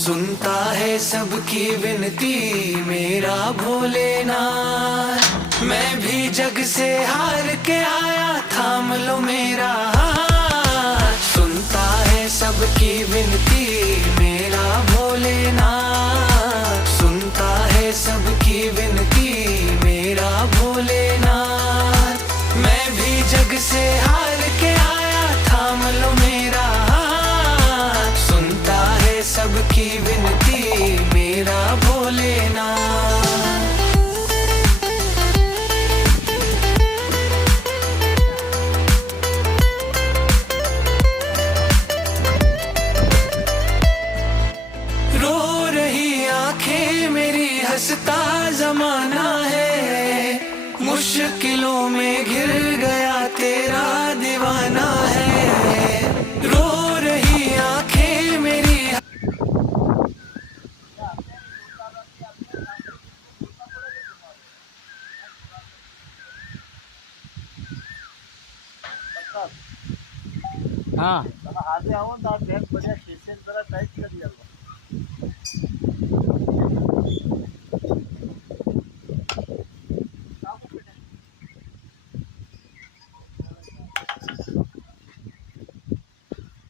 सुनता है सबकी विनती मेरा भोलेनाथ। मैं भी जग से हार के आया, थाम लो मेरा हाथ। सुनता है सबकी विनती मेरा भोलेनाथ। सुनता है सबकी विनती मेरा भोलेनाथ। मैं भी जग से हार के आया, थाम लो मेरा हाथ। सुनता है सबकी विनती मेरा भोलेनाथ। रो रही आंखें मेरी, हंसता जमाना है। मुश्किलों में घिर गया तेरा दीवाना है। रो रही आंखें मेरी। हाँ હાથે આવો ને તો આ બેગ પડે